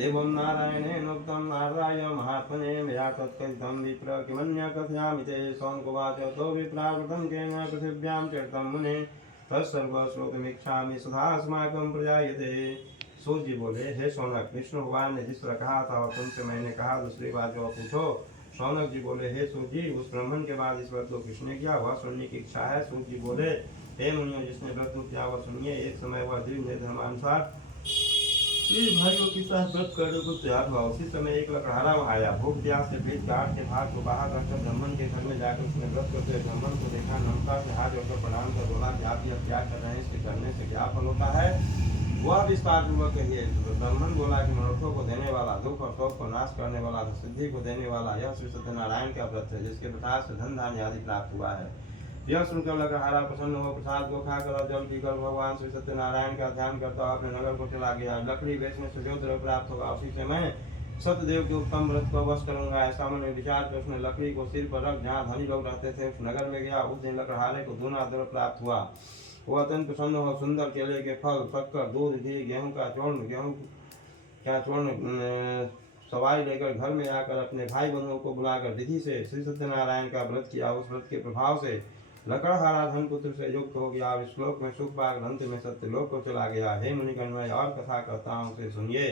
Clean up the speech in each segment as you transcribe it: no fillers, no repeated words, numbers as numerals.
एवं नारायणेनोक्तं नारदाय महात्मने मया तत्कथितं विप्र किमन्य कथयामि ते सौनकोवाच तो विप्रावृतं केन पृथिव्यां चरितं मुने तत्सर्व श्रोतुमिच्छामि सदा अस्माकं प्रजायते। सूत जी बोले, हे शौनक, विष्णु भगवान ने जिस तरह कहा था और तुमसे मैंने कहा दूसरी बात जो पूछो। शौनक जी बोले, हे सूत जी, उस ब्राह्मण के बाद इस व्रत को किसने किया वह सुनने की इच्छा है। सूत जी बोले, हे मुनियों, जिसने व्रत को किया वह सुनिए। एक समय वह दिव्य धर्मानुसार भाइयों के साथ व्रत करने को तैयार हुआ। उसी समय एक लकड़हारा आया। भूख प्यास से पेट काट के भाग को बाहर रखकर ब्राह्मण के घर में जाकर उसने व्रत करते हुए ब्राह्मण को देखा। नमस्कार से हाथ जोड़कर प्रणाम कर बोला कि आप यह क्या कर रहे हैं, इसके करने से क्या फल होता है, वह विस्तार पूर्वक कहिए। ब्राह्मण बोला कि मनोरथों को देने वाला, दुख और शोक को नाश करने वाला, सिद्धि को देने वाला यह श्री सत्यनारायण का व्रत है, जिसके प्रसाद से धन धान्य आदि प्राप्त हुआ है। यह सुनकर लकड़हारा प्रसन्न हो प्रसाद को खाकर और जल पीकर भगवान श्री सत्यनारायण का ध्यान करता हुआ अपने नगर को चला गया। लकड़ी बेचने से जो द्रव्य प्राप्त होगा उसी से मैं सत्यदेव के उत्तम व्रत को वश करूंगा। ऐसा मन में विचार कर उसने लकड़ी को सिर पर रख जहाँ धनी लोग रहते थे उस नगर में गया। उस दिन लकड़हारे को दूना द्रव्य प्राप्त हुआ। वह अत्यंत प्रसन्न हो सुंदर केले के फल, शक्कर, दूध, घी, गेहूं का चूर्ण सवाई लेकर घर में आकर अपने भाई बंधुओं को बुलाकर विधि से श्री सत्यनारायण का व्रत किया। उस व्रत के प्रभाव से लकड़हारा धन पुत्र से युक्त हो गया। इस श्लोक में सुख पाकर अंत में सत्यलोक को चला गया। हे मुनिगण, मैं और कथा करता हूँ, उसे सुनिए।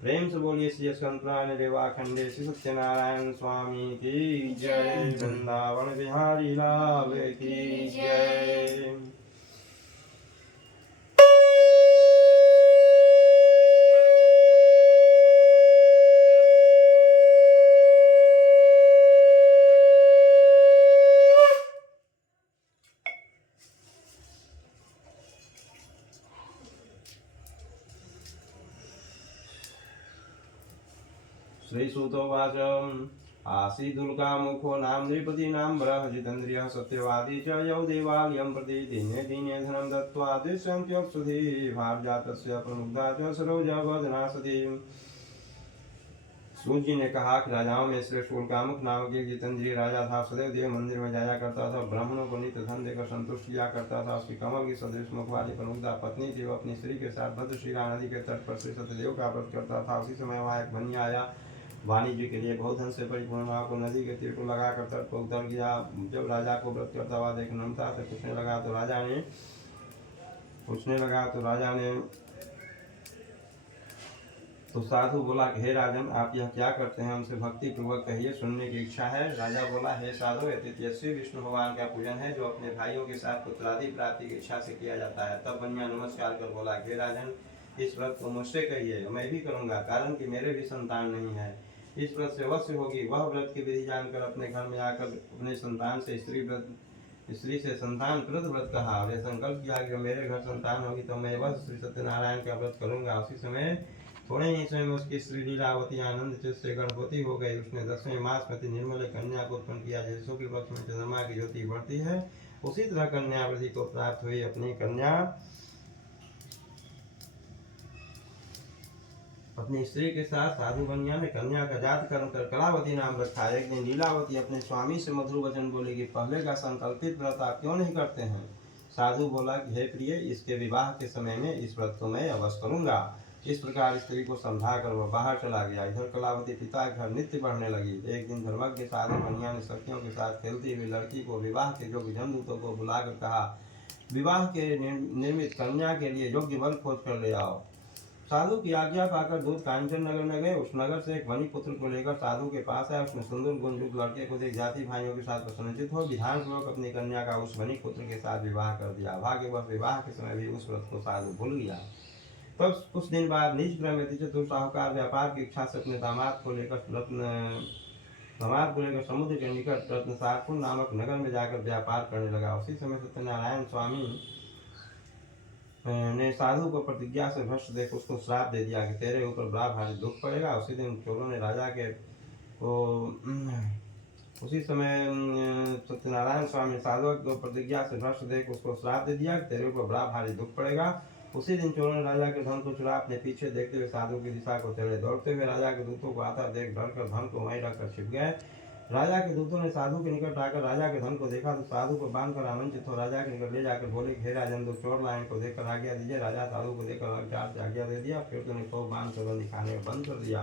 प्रेम से बोलिए श्री स्कंदपुराण रेवाखंडे श्री सत्यनारायण स्वामी की जय। वृंदावन बिहारी लाल की जय। श्रीसूतोवाच आसीदुल्कामुखो नाम नृपतीनाम्बरः जितेन्द्रियः सत्यवादी च यौ देवालयं प्रति दिने दिने धनं दत्त्वा दृश्यन्त्योत्सुधि भारजातस्य प्रमुग्धा च सरोजवदना सती। सूत जी ने कहा कि राजाओं में श्रेष्ठ उल्कामुख नामक एक जितेंद्रिय राजा था। सदैव देव मंदिर में जाया करता था, ब्राह्मणों को नित्य धन देकर संतुष्ट किया करता था। उसकी कमल की सदृश मुख वाली प्रमुग्धा पत्नी थी। वो अपनी स्त्री के साथ भद्रशिला नदी के तट पर श्री सत्यदेव का व्रत करता था। उसी समय वहाँ एक बनिया आया। वाणिज्य के लिए बहुत धन से परिपूर्ण वहाँ को नदी के तीर को लगाकर तट पर उतर गया। जब राजा को व्रत करता हुआ देख नम्रता से पूछने लगा तो राजा ने तो साधु बोला कि हे राजन, आप यह क्या करते हैं, हमसे भक्ति पूर्वक कहिए, सुनने की इच्छा है। राजा बोला, हे साधु, यद्यस्वी विष्णु भगवान का पूजन है जो अपने भाइयों के साथ पुत्रादि प्राप्ति की इच्छा से किया जाता है। तब बनिया नमस्कार कर बोला, हे राजन, इस व्रत को मुझसे कहिए, मैं भी करूंगा, कारण कि मेरे भी संतान नहीं है। इस व्रत से अवश्य होगी। वह व्रत की विधि जानकर अपने घर में आकर अपने संतान से स्त्री से संतान प्रद व्रत कहा। वे संकल्प किया कि मेरे घर संतान होगी तो मैं वह श्री सत्यनारायण का व्रत करूंगा। उसी समय थोड़े ही समय में उसकी स्त्री लीलावती आनंद से गर्भवती हो गई। उसने 10वें मास में निर्मल कन्या को उत्पन्न किया। जैसे शुक्ल पक्ष में चंद्रमा की ज्योति बढ़ती है, उसी तरह कन्या वृद्धि को प्राप्त हुई। अपनी स्त्री के साथ साधु बनिया ने कन्या का जात कर्म कर कलावती नाम रखा। एक दिन लीलावती अपने स्वामी से मधुर वचन बोली कि पहले का संकल्पित व्रत आप क्यों नहीं करते हैं। साधु बोला कि हे प्रिय, इसके विवाह के समय में इस व्रत को मैं अवश्य करूंगा। इस प्रकार स्त्री को समझाकर वह बाहर चला गया। इधर कलावती पिता के घर नित्य बढ़ने लगी। एक दिन धर्मज्ञ साधु बनिया ने सखियों के साथ खेलती हुई लड़की को विवाह के योग्य जमदूतों को बुलाकर कहा, विवाह के निर्मित कन्या के लिए योग्य वर खोज कर ले आओ। साधु की आज्ञा पाकर दूत कांचन नगर में गए। उस नगर से एक वनी पुत्र को लेकर साधु के पास आया। उसने सुंदर गुणयुक्त लड़के को देख जाति भाइयों के साथ प्रसन्नचित हो विधान पूर्वक अपनी कन्या का उस वनी पुत्र के साथ विवाह कर दिया। भाग्यवश विवाह के समय भी उस व्रत को साधु भूल गया। तब कुछ दिन बाद निज ग्रह में चतुर साहूकार व्यापार की इच्छा से अपने दामाद को लेकर समुद्र के निकट रत्नसारपुर नामक नगर में जाकर व्यापार करने लगा। उसी समय सत्यनारायण स्वामी ने साधु को प्रतिज्ञा से भ्रष्ट देख उसको श्राप दे दिया कि तेरे ऊपर बड़ा भारी दुख पड़ेगा। उसी दिन चोरों ने उसी समय सत्यनारायण स्वामी साधु को प्रतिज्ञा से भ्रष्ट देख उसको श्राप दे दिया कि तेरे ऊपर बड़ा भारी दुख पड़ेगा। उसी दिन चोरों ने राजा के धन को चुरा अपने पीछे देखते हुए साधु की दिशा को चले। दौड़ते हुए राजा के दूतों को आता देख डर कर धन को वहीं रखकर छिप गए। राजा के दूतों ने साधु के निकट आकर राजा के धन को देखा तो साधु को बांधकर आमंत्रित हो राजा के निकट ले जाकर बोले हे राजन, तो चोर लायन को देखकर आज्ञा दीजिए। राजा साधु को देखकर विचार से आज्ञा दे दिया। फिर तो को बांध कर दिखाने में बंद कर दिया।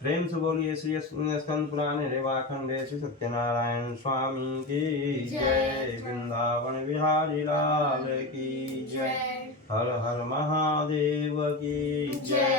प्रेम से बोलिए श्री स्कंद पुराण रेवाखंडे श्री सत्यनारायण स्वामी की जय। वृंदावन बिहारी लाल की जय। हर हर महादेव की जय।